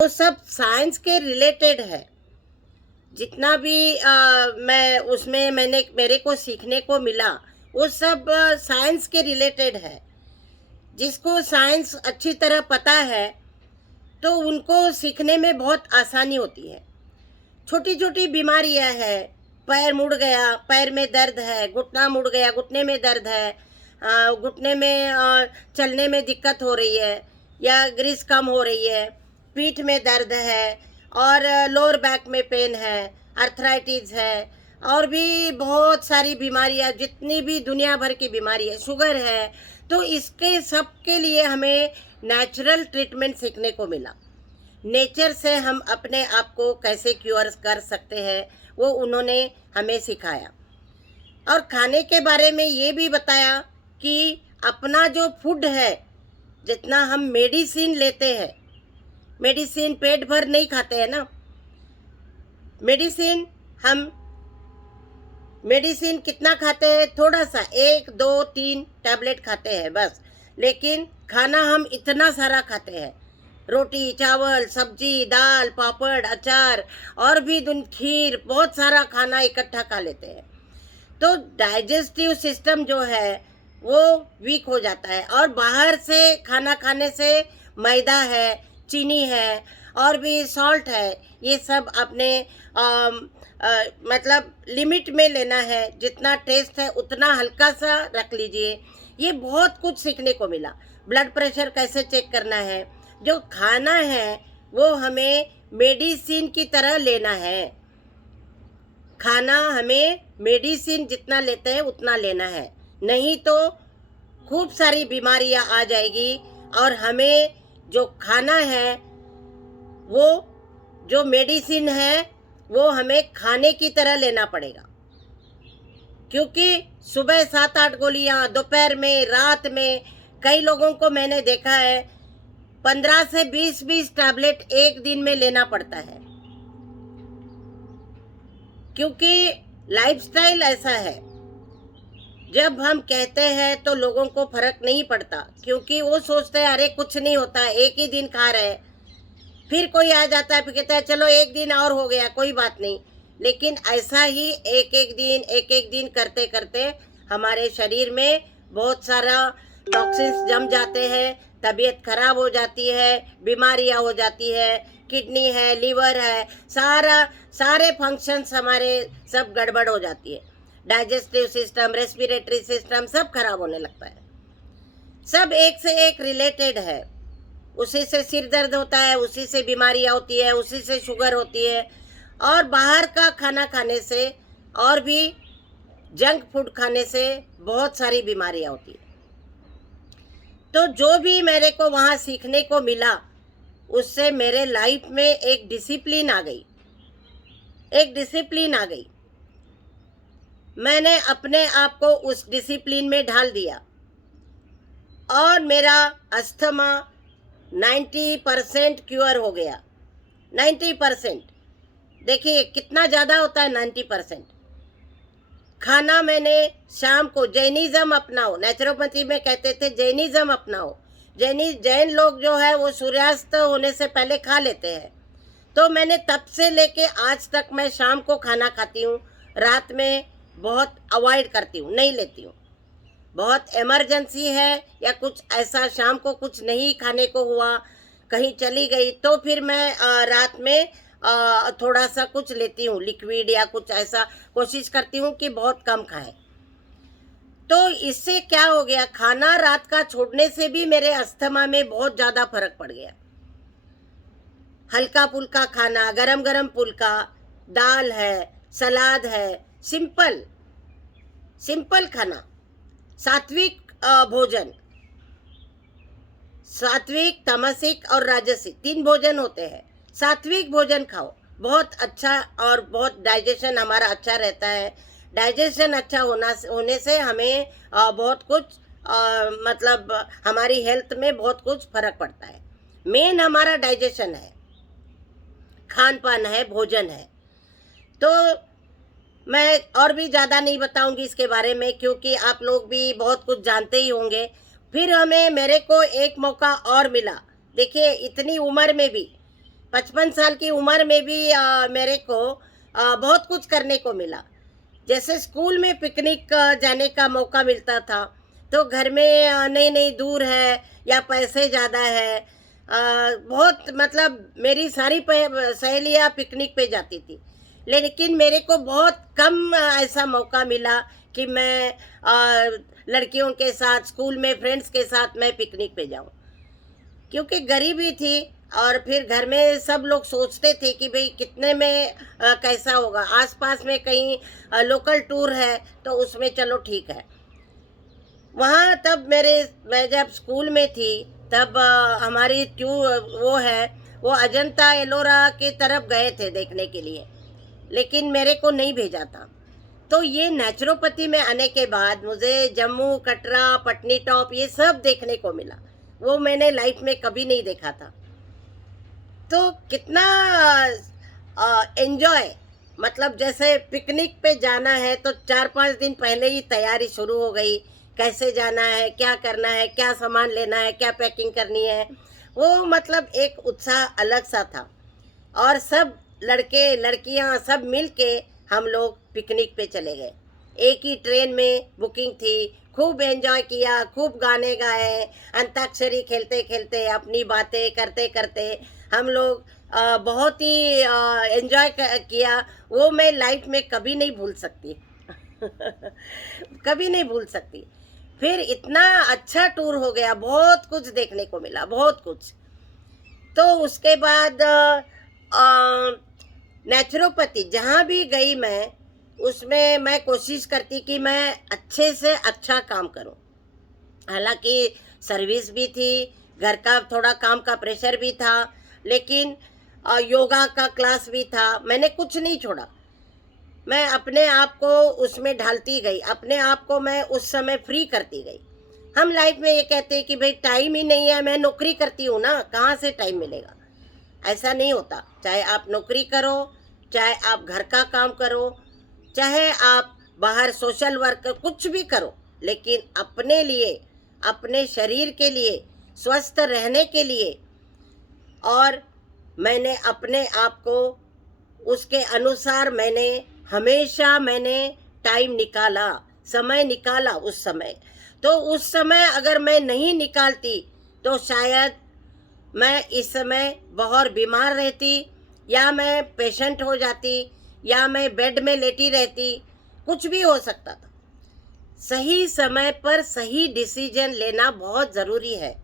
वो सब साइंस के रिलेटेड है। जितना भी मैं उसमें मेरे को सीखने को मिला, वो सब साइंस के रिलेटेड है। जिसको साइंस अच्छी तरह पता है तो उनको सीखने में बहुत आसानी होती है। छोटी छोटी बीमारियां हैं, पैर मुड़ गया, पैर में दर्द है, घुटना मुड़ गया, घुटने में दर्द है, घुटने में चलने में दिक्कत हो रही है, या ग्रीस कम हो रही है, पीठ में दर्द है, और लोअर बैक में पेन है, अर्थराइटिस है, और भी बहुत सारी बीमारियां, जितनी भी दुनिया भर की बीमारी है, शुगर है। तो इसके सब के लिए हमें नेचुरल ट्रीटमेंट सीखने को मिला। नेचर से हम अपने आप को कैसे क्योर कर सकते हैं, वो उन्होंने हमें सिखाया। और खाने के बारे में ये भी बताया कि अपना जो फूड है, जितना हम मेडिसिन लेते हैं, मेडिसिन पेट भर नहीं खाते हैं ना। मेडिसिन कितना खाते हैं? थोड़ा सा, 1 2 3 टैबलेट खाते हैं बस। लेकिन खाना हम इतना सारा खाते हैं, रोटी चावल सब्जी दाल पापड़ अचार, और भी खीर, बहुत सारा खाना इकट्ठा खा लेते हैं। तो डाइजेस्टिव सिस्टम जो है वो वीक हो जाता है। और बाहर से खाना खाने से मैदा है, चीनी है, और भी सॉल्ट है, ये सब अपने मतलब लिमिट में लेना है। जितना टेस्ट है उतना हल्का सा रख लीजिए। ये बहुत कुछ सीखने को मिला। ब्लड प्रेशर कैसे चेक करना है। जो खाना है वो हमें मेडिसिन की तरह लेना है। खाना हमें मेडिसिन जितना लेते हैं उतना लेना है, नहीं तो खूब सारी बीमारियां आ जाएगी। और हमें जो खाना है, वो जो मेडिसिन है, वो हमें खाने की तरह लेना पड़ेगा। क्योंकि सुबह 7 8 गोलियां, दोपहर में, रात में, कई लोगों को मैंने देखा है 15 से 20 टैबलेट एक दिन में लेना पड़ता है। क्योंकि लाइफस्टाइल ऐसा है, जब हम कहते हैं तो लोगों को फर्क नहीं पड़ता, क्योंकि वो सोचते हैं अरे कुछ नहीं होता, एक ही दिन खा रहे। फिर कोई आ जाता है, फिर कहता है चलो एक दिन और हो गया, कोई बात नहीं। लेकिन ऐसा ही एक एक दिन करते करते हमारे शरीर में बहुत सारा टॉक्सिन्स जम जाते हैं, तबीयत खराब हो जाती है, बीमारियां हो जाती है, किडनी है, लीवर है, सारे फंक्शंस हमारे सब गड़बड़ हो जाती है। डाइजेस्टिव सिस्टम, रेस्पिरेटरी सिस्टम सब खराब होने लगता है। सब एक से एक रिलेटेड है। उसी से सिर दर्द होता है, उसी से बीमारियां होती है, उसी से शुगर होती है। और बाहर का खाना खाने से, और भी जंक फूड खाने से बहुत सारी बीमारियां होती है। तो जो भी मेरे को वहाँ सीखने को मिला, उससे मेरे लाइफ में एक डिसिप्लिन आ गई, मैंने अपने आप को उस डिसिप्लिन में ढाल दिया, और मेरा अस्थमा 90% क्योर हो गया। 90%, देखिए कितना ज़्यादा होता है 90%। खाना मैंने शाम को, जैनिज़्म अपनाओ, नेचुरोपैथी में कहते थे जैनिज़्म अपनाओ। जैन लोग जो है वो सूर्यास्त होने से पहले खा लेते हैं। तो मैंने तब से लेके आज तक मैं शाम को खाना खाती हूँ, रात में बहुत अवॉइड करती हूँ, नहीं लेती हूँ। बहुत इमरजेंसी है या कुछ ऐसा, शाम को कुछ नहीं खाने को हुआ, कहीं चली गई, तो फिर मैं रात में थोड़ा सा कुछ लेती हूँ, लिक्विड या कुछ ऐसा, कोशिश करती हूँ कि बहुत कम खाएं। तो इससे क्या हो गया, खाना रात का छोड़ने से भी मेरे अस्थमा में बहुत ज़्यादा फर्क पड़ गया। हल्का फुल्का खाना, गरम गरम फुल्का, दाल है, सलाद है, सिंपल खाना, सात्विक भोजन। सात्विक, तामसिक और राजसिक 3 भोजन होते हैं। सात्विक भोजन खाओ, बहुत अच्छा, और बहुत डाइजेशन हमारा अच्छा रहता है। डाइजेशन अच्छा होने से हमें बहुत कुछ मतलब हमारी हेल्थ में बहुत कुछ फर्क पड़ता है। मेन हमारा डाइजेशन है, खान पान है, भोजन है। तो मैं और भी ज़्यादा नहीं बताऊंगी इसके बारे में, क्योंकि आप लोग भी बहुत कुछ जानते ही होंगे। फिर मेरे को एक मौका और मिला। देखिए इतनी उम्र में भी 55 साल की उम्र में भी मेरे को बहुत कुछ करने को मिला। जैसे स्कूल में पिकनिक जाने का मौका मिलता था, तो घर में नहीं नहीं दूर है या पैसे ज़्यादा है, बहुत मतलब मेरी सारी सहेलियाँ पिकनिक पे जाती थी, लेकिन मेरे को बहुत कम ऐसा मौका मिला कि मैं लड़कियों के साथ स्कूल में फ्रेंड्स के साथ मैं पिकनिक पे जाऊं, क्योंकि गरीबी थी। और फिर घर में सब लोग सोचते थे कि भाई कितने में कैसा होगा, आसपास में कहीं लोकल टूर है तो उसमें चलो ठीक है। वहाँ तब मैं जब स्कूल में थी तब हमारी वो है, वो अजंता एलोरा की तरफ गए थे देखने के लिए, लेकिन मेरे को नहीं भेजा था। तो ये नेचुरोपैथी में आने के बाद मुझे जम्मू, कटरा, पटनी टॉप ये सब देखने को मिला। वो मैंने लाइफ में कभी नहीं देखा था। तो कितना एंजॉय, मतलब जैसे पिकनिक पे जाना है तो 4-5 दिन पहले ही तैयारी शुरू हो गई, कैसे जाना है, क्या करना है, क्या सामान लेना है, क्या पैकिंग करनी है। वो मतलब एक उत्साह अलग सा था। और सब लड़के लड़कियां सब मिल के हम लोग पिकनिक पे चले गए। एक ही ट्रेन में बुकिंग थी, खूब एंजॉय किया, खूब गाने गाए, अंताक्षरी खेलते खेलते अपनी बातें करते करते हम लोग बहुत ही एंजॉय किया। वो मैं लाइफ में कभी नहीं भूल सकती। कभी नहीं भूल सकती। फिर इतना अच्छा टूर हो गया, बहुत कुछ देखने को मिला, बहुत कुछ। तो उसके बाद नेचुरोपैथी जहाँ भी गई मैं, उसमें मैं कोशिश करती कि मैं अच्छे से अच्छा काम करूं। हालांकि सर्विस भी थी, घर का थोड़ा काम का प्रेशर भी था, लेकिन योगा का क्लास भी था, मैंने कुछ नहीं छोड़ा। मैं अपने आप को उसमें ढालती गई, अपने आप को मैं उस समय फ्री करती गई। हम लाइफ में ये कहते हैं कि भाई टाइम ही नहीं है, मैं नौकरी करती हूँ ना, कहाँ से टाइम मिलेगा। ऐसा नहीं होता। चाहे आप नौकरी करो, चाहे आप घर का काम करो, चाहे आप बाहर सोशल वर्क कुछ भी करो, लेकिन अपने लिए, अपने शरीर के लिए, स्वस्थ रहने के लिए। और मैंने अपने आप को उसके अनुसार मैंने टाइम निकाला, समय निकाला उस समय। तो उस समय अगर मैं नहीं निकालती तो शायद मैं इस समय बहुत बीमार रहती, या मैं पेशेंट हो जाती, या मैं बेड में लेटी रहती, कुछ भी हो सकता था। सही समय पर सही डिसीजन लेना बहुत ज़रूरी है।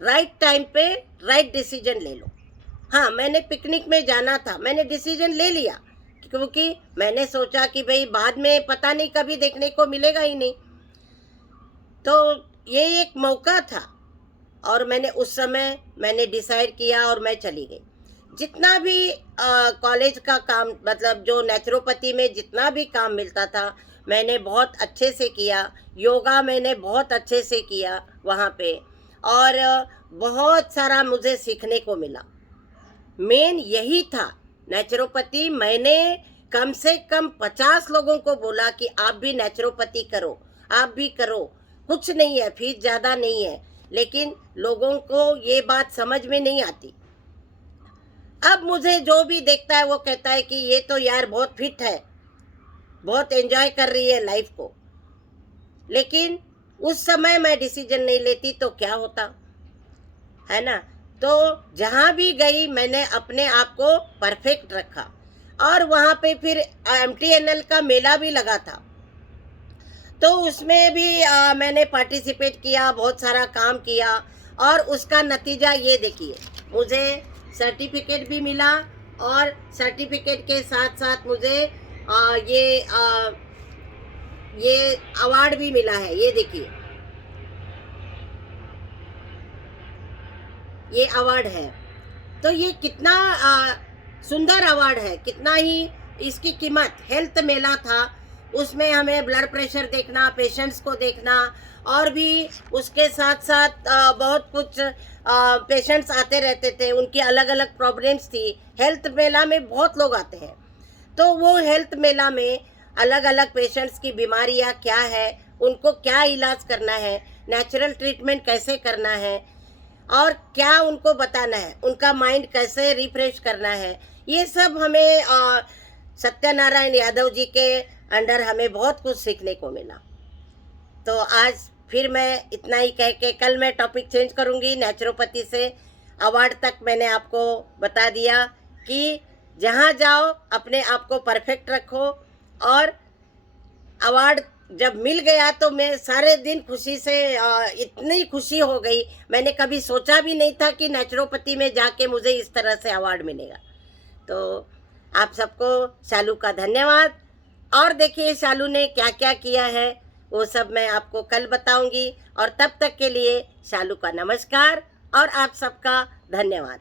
राइट टाइम पे राइट डिसीजन ले लो। हाँ, मैंने पिकनिक में जाना था, मैंने डिसीजन ले लिया, क्योंकि मैंने सोचा कि भाई बाद में पता नहीं कभी देखने को मिलेगा ही नहीं। तो ये एक मौका था, और मैंने उस समय मैंने डिसाइड किया और मैं चली गई। जितना भी कॉलेज का काम, मतलब जो नेचुरोपैथी में जितना भी काम मिलता था, मैंने बहुत अच्छे से किया। योगा मैंने बहुत अच्छे से किया वहाँ पे, और बहुत सारा मुझे सीखने को मिला। मेन यही था। नेचुरोपैथी मैंने कम से कम 50 लोगों को बोला कि आप भी नेचुरोपैथी करो, आप भी करो। कुछ नहीं है, फीस ज़्यादा नहीं है, लेकिन लोगों को ये बात समझ में नहीं आती। अब मुझे जो भी देखता है वो कहता है कि ये तो यार बहुत फिट है, बहुत एंजॉय कर रही है लाइफ को। लेकिन उस समय मैं डिसीजन नहीं लेती तो क्या होता है ना। तो जहाँ भी गई मैंने अपने आप को परफेक्ट रखा। और वहाँ पे फिर MTNL का मेला भी लगा था, तो उसमें भी मैंने पार्टिसिपेट किया, बहुत सारा काम किया, और उसका नतीजा ये देखिए, मुझे सर्टिफिकेट भी मिला, और सर्टिफिकेट के साथ साथ मुझे ये अवार्ड भी मिला है। ये देखिए, ये अवार्ड है। तो ये कितना सुंदर अवार्ड है, कितना ही इसकी कीमत। हेल्थ मेला था, उसमें हमें ब्लड प्रेशर देखना, पेशेंट्स को देखना, और भी उसके साथ साथ बहुत कुछ पेशेंट्स आते रहते थे, उनकी अलग अलग प्रॉब्लम्स थी। हेल्थ मेला में बहुत लोग आते हैं, तो वो हेल्थ मेला में अलग अलग पेशेंट्स की बीमारियां क्या है, उनको क्या इलाज करना है, नेचुरल ट्रीटमेंट कैसे करना है, और क्या उनको बताना है, उनका माइंड कैसे रिफ्रेश करना है, ये सब हमें सत्यनारायण यादव जी के अंडर हमें बहुत कुछ सीखने को मिला। तो आज फिर मैं इतना ही कह के कल मैं टॉपिक चेंज करूँगी, नेचुरोपैथी से अवार्ड तक मैंने आपको बता दिया कि जहाँ जाओ अपने आप को परफेक्ट रखो। और अवार्ड जब मिल गया तो मैं सारे दिन खुशी से इतनी खुशी हो गई, मैंने कभी सोचा भी नहीं था कि नेचुरोपैथी में जाके मुझे इस तरह से अवार्ड मिलेगा। तो आप सबको शालू का धन्यवाद। और देखिए शालू ने क्या क्या किया है वो सब मैं आपको कल बताऊंगी। और तब तक के लिए शालू का नमस्कार और आप सबका धन्यवाद।